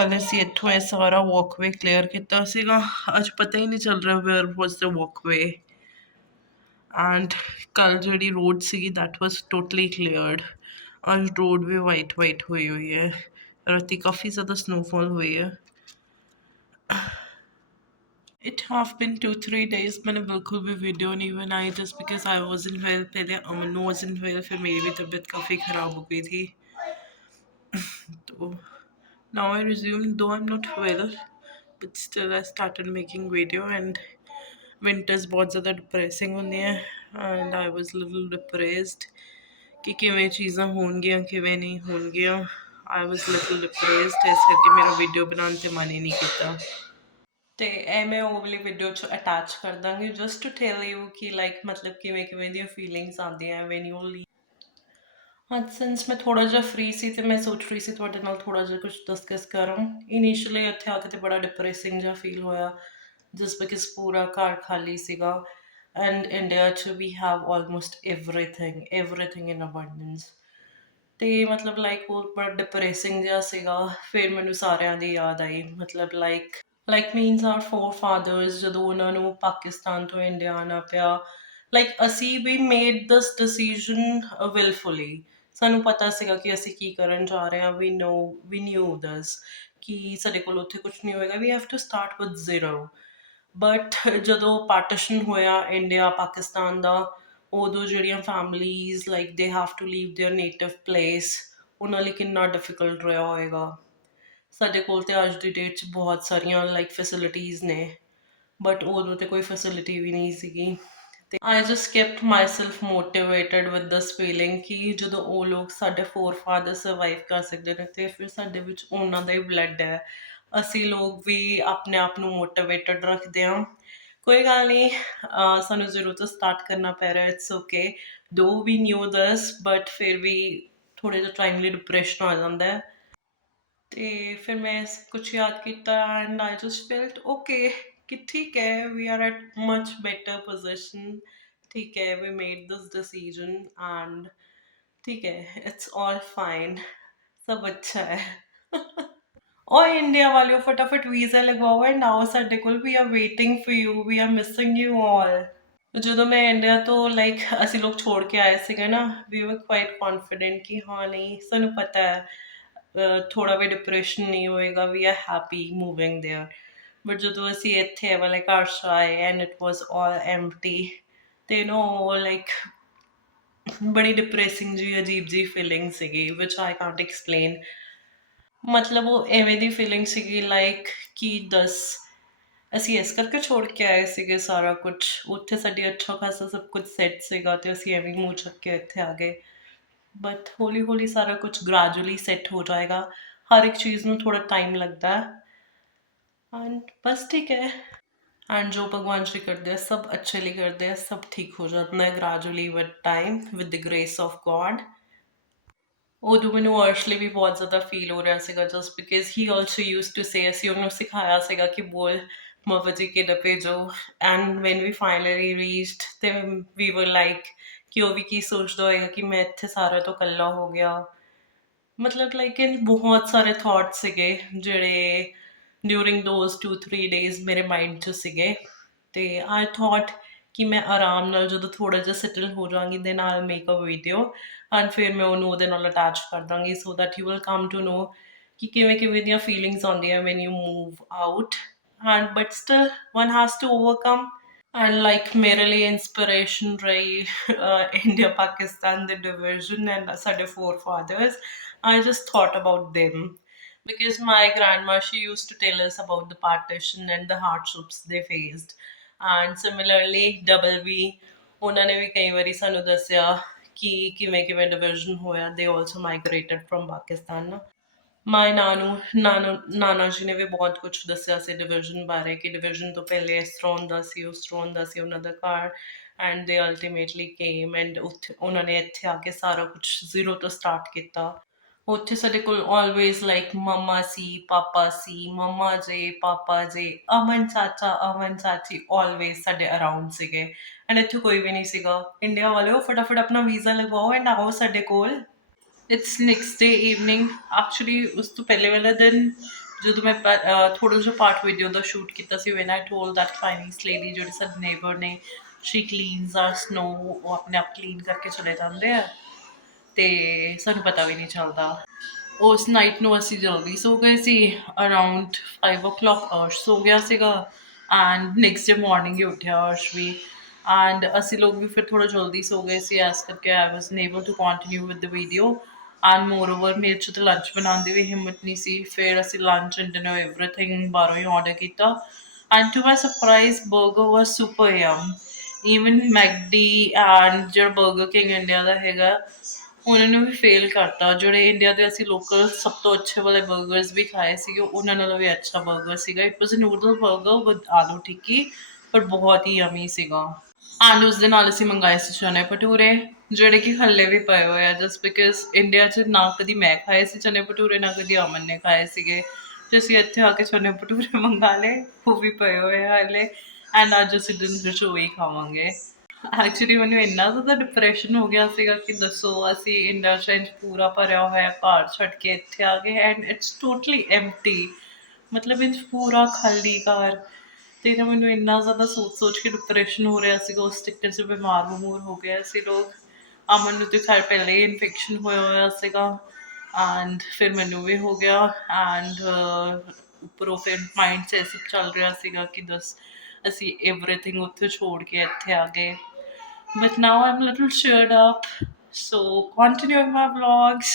ਕੱਲ੍ਹ ਅਸੀਂ ਇੱਥੋਂ ਇਹ ਸਾਰਾ ਵਾਕਵੇ ਕਲੀਅਰ ਕੀਤਾ ਸੀਗਾ। ਅੱਜ ਪਤਾ ਹੀ ਨਹੀਂ ਚੱਲ ਰਿਹਾ where was the walkway. And ਕੱਲ੍ਹ ਜਿਹੜੀ ਰੋਡ ਸੀਗੀ ਦੈਟ ਵਾਜ਼ ਟੋਟਲੀ ਕਲੀਅਰਡ। ਅੱਜ ਰੋਡ ਵੀ ਵਾਈਟ ਵਾਈਟ ਹੋਈ ਹੋਈ ਹੈ। ਰਾਤੀ ਕਾਫੀ ਜ਼ਿਆਦਾ ਸਨੋਫਾਲ ਹੋਈ ਹੈ। It have been 2-3 days मैंने बिल्कुल भी वीडियो नहीं बनाई just because I wasn't well। पहले अमन wasn't well, फिर मेरी भी तबीयत काफ़ी ख़राब हो गई थी। तो now I resumed, though I'm not well, but still I started making video। and winters बहुत ज़्यादा depressing होंदी हैं and I was a little depressed कि किवें चीज़ां होणगियां किवें नहीं होणगियां। I was a little depressed, इस करके मेरा वीडियो बनाने ते मन ही नहीं किया। ਤੇ ਇਹ ਮੈਂ ਉਹ ਵਾਲੀ ਵੀਡੀਓ 'ਚ ਅਟੈਚ ਕਰ ਦਾਂਗੀ ਜਸਟ ਟੂ ਟੈਲ ਯੂ ਕਿ ਲਾਈਕ ਮਤਲਬ ਕਿਵੇਂ ਕਿਵੇਂ ਦੀਆਂ ਫੀਲਿੰਗਸ ਆਉਂਦੀਆਂ ਵੈਨ ਯੂ ਲੀ। ਅੱਜ ਸਿੰਸ ਮੈਂ ਥੋੜ੍ਹਾ ਜਿਹਾ ਫਰੀ ਸੀ ਤੇ ਮੈਂ ਸੋਚ ਰਹੀ ਸੀ ਤੁਹਾਡੇ ਨਾਲ ਥੋੜ੍ਹਾ ਜਿਹਾ ਕੁਝ ਡਿਸਕਸ ਕਰਾਂ। ਇਨੀਸ਼ੀਅਲੀ ਇੱਥੇ ਆ ਕੇ ਤੇ ਬੜਾ ਡਿਪਰੈਸਿੰਗ ਜਿਹਾ ਫੀਲ ਹੋਇਆ ਜਸਟ ਬਿਕਾਜ਼ ਪੂਰਾ ਘਰ ਖਾਲੀ ਸੀਗਾ ਐਂਡ ਇੰਡੀਆ 'ਚ ਵੀ ਹੈਵ ਆਲਮੋਸਟ ਐਵਰੀਥਿੰਗ ਇਨ ਅਬੰਡੈਂਸ। ਤੇ ਮਤਲਬ ਲਾਈਕ ਉਹ ਬੜਾ ਡਿਪਰੈਸਿੰਗ ਜਿਹਾ ਸੀਗਾ। ਫਿਰ ਮੈਨੂੰ ਸਾਰਿਆਂ ਦੀ ਯਾਦ ਆਈ ਮਤਲਬ like means our forefathers ਜਦੋਂ ਉਹਨਾਂ ਨੂੰ ਪਾਕਿਸਤਾਨ ਤੋਂ ਇੰਡੀਆ ਆਉਣਾ ਪਿਆ। ਲਾਈਕ ਅਸੀਂ ਵੀ ਮੇਡ ਦਿਸ ਡਿਸੀਜ਼ਨ ਵਿਲਫੁਲੀ। ਸਾਨੂੰ ਪਤਾ ਸੀਗਾ ਕਿ ਅਸੀਂ ਕੀ ਕਰਨ ਜਾ ਰਹੇ ਹਾਂ। ਵੀ ਨਿਊ ਦਿਸ ਕਿ ਸਾਡੇ ਕੋਲ ਉੱਥੇ ਕੁਛ ਨਹੀਂ ਹੋਏਗਾ। We have to start with zero. But ਜਦੋਂ ਪਾਰਟੀਸ਼ਨ ਹੋਇਆ ਇੰਡੀਆ ਪਾਕਿਸਤਾਨ ਦਾ ਉਦੋਂ ਜਿਹੜੀਆਂ families like they have to leave their native place ਉਹਨਾਂ ਲਈ ਕਿੰਨਾ ਡਿਫਿਕਲਟ ਰਿਹਾ ਹੋਏਗਾ। ਸਾਡੇ ਕੋਲ ਤੇ ਅੱਜ ਦੀ ਡੇਟ 'ਚ ਬਹੁਤ ਸਾਰੀਆਂ ਲਾਈਕ ਫੈਸਿਲਿਟੀਜ਼ ਨੇ ਬਟ ਉਦੋਂ ਤੇ ਕੋਈ ਫੈਸਿਲਿਟੀ ਵੀ ਨਹੀਂ ਸੀਗੀ। ਤੇ I just kept my self motivated with this feeling ਕਿ ਜਦੋਂ ਉਹ ਲੋਕ ਸਾਡੇ ਫੋਰ ਫਾਦਰ ਸਰਵਾਈਵ ਕਰ ਸਕਦੇ ਨੇ ਤੇ ਫਿਰ ਸਾਡੇ ਵਿੱਚ ਉਹਨਾਂ ਦਾ ਹੀ ਬਲੱਡ ਹੈ। ਅਸੀਂ ਲੋਕ ਵੀ ਆਪਣੇ ਆਪ ਨੂੰ ਮੋਟੀਵੇਟਡ ਰੱਖਦੇ ਹਾਂ। ਕੋਈ ਗੱਲ ਨਹੀਂ, ਸਾਨੂੰ ਜ਼ੀਰੋ ਤੋਂ ਸਟਾਰਟ ਕਰਨਾ ਪੈ ਰਿਹਾ। ਇਟਸ ਓਕੇ ਦੋ ਵੀ ਨਿਊ ਦਸ ਬਟ ਫਿਰ ਵੀ ਥੋੜ੍ਹੇ ਜਿਹਾ ਟਾਈਮ ਲਈ ਡਿਪਰੈਸ਼ਨ ਆ ਜਾਂਦਾ ਹੈ। ਤੇ ਫਿਰ ਮੈਂ ਕੁਛ ਯਾਦ ਕੀਤਾ and I just felt okay ਕਿ ਠੀਕ ਹੈ we are at much better position. ਠੀਕ ਹੈ we made this decision and ਠੀਕ ਹੈ ਇਟਸ ਆਲ ਫਾइन, ਸਭ ਅੱਛਾ ਹੈ। ਉਹ ਇੰਡੀਆ ਵਾਲਿਓ ਫਟਾਫਟ ਵੀਜ਼ਾ ਲਗਵਾਓ ਐਂਡ ਆਓ ਸਾਡੇ ਕੋਲ। We are waiting for you, we are missing you all. ਜਦੋਂ ਮੈਂ ਇੰਡੀਆ ਤੋਂ ਲਾਈਕ ਅਸੀਂ ਲੋਕ ਛੋੜ ਕੇ ਆਏ ਸੀਗੇ ਨਾ ਵੀ ਵਰ ਕੁਆਇਟ ਕੌਨਫੀਡੈਂਟ ਕਿ ਹਾਂ ਨਹੀਂ ਸਾਨੂੰ ਪਤਾ ਹੈ ਥੋੜ੍ਹਾ ਵੀ ਡਿਪਰੈਸ਼ਨ ਨਹੀਂ ਹੋਏਗਾ। We are happy moving there. But ਜਦੋਂ ਅਸੀਂ ਇੱਥੇ ਵਾਲੇ ਘਰ 'ਚ ਆਏ and it was all empty ਤੇ ਨੋ ਲਾਈਕ ਬੜੀ ਡਿਪਰੈਸਿੰਗ ਜੀ ਅਜੀਬ ਜੀ ਫੀਲਿੰਗ ਸੀਗੀ ਵਿਚ ਆਈ ਕਾਂਟ ਐਕਸਪਲੇਨ। ਮਤਲਬ ਉਹ ਐਵੇਂ ਦੀ ਫੀਲਿੰਗ ਸੀਗੀ ਲਾਈਕ ਕਿ ਦੱਸ ਅਸੀਂ ਇਸ ਕਰਕੇ ਛੋੜ ਕੇ ਆਏ ਸੀਗੇ ਸਾਰਾ ਕੁਛ। ਉੱਥੇ ਸਾਡੀ ਅੱਛਾ ਖਾਸਾ ਸਭ ਕੁਝ ਸੈੱਟ ਸੀਗਾ ਤੇ ਅਸੀਂ ਐਵੇਂ ਮੂੰਹ ਚੱਕ ਕੇ ਇੱਥੇ ਆ ਗਏ। ਬਟ ਹੌਲੀ ਹੌਲੀ ਸਾਰਾ ਕੁਛ ਗ੍ਰੈਜੂਅਲੀ ਸੈੱਟ ਹੋ ਜਾਏਗਾ। ਹਰ ਇੱਕ ਚੀਜ਼ ਨੂੰ ਥੋੜ੍ਹਾ ਟਾਈਮ ਲੱਗਦਾ ਐਂਡ ਬਸ ਠੀਕ ਹੈ। ਐਂਡ ਜੋ ਭਗਵਾਨ ਸ਼੍ਰੀ ਕਰਦੇ ਆ ਸਭ ਅੱਛੇ ਲਈ ਕਰਦੇ ਆ, ਸਭ ਠੀਕ ਹੋ ਜਾਂਦਾ ਹੈ gradually with time with the grace of God. ਉਦੋਂ ਮੈਨੂੰ ਅਰਸ਼ਲੀ ਵੀ ਬਹੁਤ ਜ਼ਿਆਦਾ ਫੀਲ ਹੋ ਰਿਹਾ ਸੀਗਾ just because he also used to say. ਅਸੀਂ ਉਹਨੂੰ ਸਿਖਾਇਆ ਸੀਗਾ ਕਿ ਬੋਲ ਮਾਵਾ ਜੀ ਕੇ ਡੱਬੇ ਜੋ and when we finally reached ਤੇ ਵੀ ਵਰ ਲਾਈਕ ਕਿ ਉਹ ਵੀ ਕੀ ਸੋਚਦਾ ਹੋਏਗਾ ਕਿ ਮੈਂ ਇੱਥੇ ਸਾਰਿਆਂ ਤੋਂ ਇਕੱਲਾ ਹੋ ਗਿਆ। ਮਤਲਬ ਲਾਈਕ ਬਹੁਤ ਸਾਰੇ ਥੋਟ ਸੀਗੇ ਜਿਹੜੇ ਡਿਊਰਿੰਗ ਦੋਜ਼ 2-3 ਡੇਜ਼ ਮੇਰੇ ਮਾਈਂਡ 'ਚ ਸੀਗੇ। ਤੇ ਆਈ ਥੋਟ ਕਿ ਮੈਂ ਆਰਾਮ ਨਾਲ ਜਦੋਂ ਥੋੜ੍ਹਾ ਜਿਹਾ ਸੈਟਲ ਹੋ ਜਾਵਾਂਗੀ ਦੇ ਨਾਲ ਮੇਕ ਅ ਵੀਡੀਓ ਐਂਡ ਫਿਰ ਮੈਂ ਉਹਨੂੰ ਉਹਦੇ ਨਾਲ ਅਟੈਚ ਕਰ ਦਾਂਗੀ so that you will come to know ਕਿ ਕਿਵੇਂ ਕਿਵੇਂ ਦੀਆਂ ਫੀਲਿੰਗਸ ਆਉਂਦੀਆਂ when you move out and but still one has to overcome. And like ਮੇਰੇ ਲਈ ਇੰਸਪੀਰੇਸ਼ਨ ਰਹੀ ਇੰਡੀਆ ਪਾਕਿਸਤਾਨ ਦੇ ਡਿਵੀਜ਼ਨ ਐਂਡ ਸਾਡੇ forefathers. I just thought about them because my grandma she used to tell us about the partition and the hardships they faced and similarly double V ਉਹਨਾਂ ਨੇ ਵੀ ਕਈ ਵਾਰੀ ਸਾਨੂੰ ਦੱਸਿਆ ਕਿ ਕਿਵੇਂ ਕਿਵੇਂ ਡਿਵੀਜ਼ਨ ਹੋਇਆ। ਦੇ ਆਲਸੋ ਮਾਈਗ੍ਰੇਟਡ ਫਰੋਮ ਪਾਕਿਸਤਾਨ ਨਾ। ਮਾਏ ਨਾਨਾ ਜੀ ਨੇ ਵੀ ਬਹੁਤ ਕੁਛ ਦੱਸਿਆ ਸੀ ਡਿਵੀਜ਼ਨ ਬਾਰੇ ਕਿ ਡਿਵੀਜ਼ਨ ਤੋਂ ਪਹਿਲੇ ਇਸ ਤਰ੍ਹਾਂ ਹੁੰਦਾ ਸੀ ਉਸ ਤਰ੍ਹਾਂ ਹੁੰਦਾ ਸੀ ਉਹਨਾਂ ਦਾ ਘਰ ਐਂਡ ਦੇ ਅਲਟੀਮੇਟਲੀ ਕੇਮ ਐਂਡ ਉੱਥੇ ਉਹਨਾਂ ਨੇ ਇੱਥੇ ਆ ਕੇ ਸਾਰਾ ਕੁਛ ਜ਼ੀਰੋ ਤੋਂ ਸਟਾਰਟ ਕੀਤਾ। ਉੱਥੇ ਸਾਡੇ ਕੋਲ ਆਲਵੇਜ਼ ਲਾਈਕ ਮੰਮਾ ਸੀ ਪਾਪਾ ਸੀ ਮੰਮਾ ਜੇ ਪਾਪਾ ਜੇ ਅਮਨ ਚਾਚਾ ਅਮਨ ਚਾਚੀ ਆਲਵੇਜ਼ ਸਾਡੇ ਅਰਾਊਂਡ ਸੀਗੇ ਐਂਡ ਇੱਥੇ ਕੋਈ ਵੀ ਨਹੀਂ ਸੀਗਾ। ਇੰਡੀਆ ਵਾਲੇ ਉਹ ਫਟਾਫਟ ਆਪਣਾ ਵੀਜ਼ਾ ਲਗਵਾਓ ਐਂਡ ਆਓ ਸਾਡੇ ਕੋਲ। It's next day evening. Actually ਉਸ ਤੋਂ ਪਹਿਲੇ ਵਾਲਾ ਦਿਨ ਜਦੋਂ ਮੈਂ ਥੋੜਾ ਜਿਹਾ ਪਾਰਟ ਵੀਡੀਓ ਦਾ ਸ਼ੂਟ ਕੀਤਾ ਸੀ when I told that Chinese lady ਜਿਹੜੇ ਸਾਡੇ ਨੇਬਰ ਨੇ ਸ਼ੀ ਕਲੀਨਸ ਆਰ ਸਨੋ, ਉਹ ਆਪਣੇ ਆਪ ਕਲੀਨ ਕਰਕੇ ਚਲੇ ਜਾਂਦੇ ਆ ਤੇ ਸਾਨੂੰ ਪਤਾ ਵੀ ਨਹੀਂ ਚੱਲਦਾ। ਉਸ ਨਾਈਟ ਨੂੰ ਅਸੀਂ ਜਲਦੀ ਸੋ ਗਏ ਸੀ, ਅਰਾਊਂਡ 5 o'clock ਅਰਸ਼ ਸੋ ਗਿਆ ਸੀਗਾ ਐਂਡ ਨੈਕਸਟ ਡੇ ਮਾਰਨਿੰਗ ਹੀ ਉੱਠਿਆ ਅਰਸ਼ ਵੀ। ਐਂਡ ਅਸੀਂ ਲੋਕ ਵੀ ਫਿਰ ਥੋੜ੍ਹਾ ਜਲਦੀ ਸੋ ਗਏ ਸੀ, ਇਸ ਕਰਕੇ I was unable to continue with the video. And moreover ਮੇਰੇ 'ਚ ਤਾਂ ਲੰਚ ਬਣਾਉਣ ਦੀ ਵੀ ਹਿੰਮਤ ਨਹੀਂ ਸੀ, ਫਿਰ ਅਸੀਂ ਲੰਚ ਐਂਡ ਡਿਨਰ ਐਵਰੀਥਿੰਗ ਬਾਹਰੋਂ ਹੀ ਆਰਡਰ ਕੀਤਾ। And to my surprise burger was super yum. Even McD and ਜਿਹੜਾ ਬਰਗਰ ਕਿੰਗ ਇੰਡੀਆ ਦਾ ਹੈਗਾ ਉਹਨਾਂ ਨੂੰ ਵੀ ਫੇਲ ਕਰਤਾ। ਜਿਹੜੇ ਇੰਡੀਆ ਦੇ ਅਸੀਂ ਲੋਕਲ ਸਭ ਤੋਂ ਅੱਛੇ ਵਾਲੇ ਬਰਗਰਸ ਵੀ ਖਾਏ ਸੀਗੇ ਉਹਨਾਂ ਨਾਲੋਂ ਵੀ ਅੱਛਾ ਬਰਗਰ ਸੀਗਾ। It was a noodle burger with aloo tikki, ਪਰ ਬਹੁਤ ਹੀ ਯਮੀ ਸੀਗਾ। ਐਂਡ ਉਸ ਦੇ ਨਾਲ ਅਸੀਂ ਮੰਗਵਾਏ ਸੀ ਚਨੇ ਭਟੂਰੇ, ਜਿਹੜੇ ਕਿ ਹੱਲੇ ਵੀ ਪਏ ਹੋਏ ਆ ਜਸਟ ਬਿਕਾਜ਼ ਇੰਡੀਆ 'ਚ ਨਾ ਕਦੀ ਮੈਂ ਖਾਏ ਸੀ ਚਨੇ ਭਟੂਰੇ, ਨਾ ਕਦੀ ਅਮਨ ਨੇ ਖਾਏ ਸੀਗੇ, ਤੇ ਅਸੀਂ ਇੱਥੇ ਆ ਕੇ ਚਨੇ ਭਟੂਰੇ ਮੰਗਾ ਲਏ, ਉਹ ਵੀ ਪਏ ਹੋਏ ਆ ਹੱਲੇ। ਐਂਡ ਅੱਜ ਅਸੀਂ ਡਿਨਰ 'ਚ ਉਹੀ ਖਾਵਾਂਗੇ। ਐਕਚੁਅਲੀ ਮੈਨੂੰ ਇੰਨਾ ਜ਼ਿਆਦਾ ਡਿਪਰੈਸ਼ਨ ਹੋ ਗਿਆ ਸੀਗਾ ਕਿ ਦੱਸੋ, ਅਸੀਂ ਇੰਡਸਟ੍ਰੀ 'ਚ ਪੂਰਾ ਭਰਿਆ ਹੋਇਆ ਘਰ ਛੱਡ ਕੇ ਇੱਥੇ ਆ ਗਏ ਐਂਡ ਇਟਸ ਟੋਟਲੀ ਐਮਟੀ, ਮਤਲਬ ਇੰਜ ਪੂਰਾ ਖਾਲੀ ਘਰ। ਤੇ ਨਾ ਮੈਨੂੰ ਇੰਨਾ ਜ਼ਿਆਦਾ ਸੋਚ ਕੇ ਡਿਪਰੈਸ਼ਨ ਹੋ ਰਿਹਾ ਸੀਗਾ। ਉਸ ਚੱਕਰ 'ਚ ਬਿਮਾਰ ਬਮੂਰ ਹੋ ਗਏ ਸੀ ਲੋਕ। ਅਮਨ ਨੂੰ ਤਾਂ ਖੈਰ ਪਹਿਲੇ ਹੀ ਇਨਫੈਕਸ਼ਨ ਹੋਇਆ ਹੋਇਆ ਸੀਗਾ ਐਂਡ ਫਿਰ ਮੈਨੂੰ ਵੀ ਹੋ ਗਿਆ। ਐਂਡ ਉੱਪਰੋਂ ਫਿਰ ਮਾਈਂਡ 'ਚ ਇਹ ਸਭ ਚੱਲ ਰਿਹਾ ਸੀਗਾ ਕਿ ਦੱਸ ਅਸੀਂ ਐਵਰੀਥਿੰਗ ਉੱਥੇ ਛੋੜ ਕੇ ਇੱਥੇ ਆ ਗਏ। But now I'm a little cheered up. So continuing my vlogs.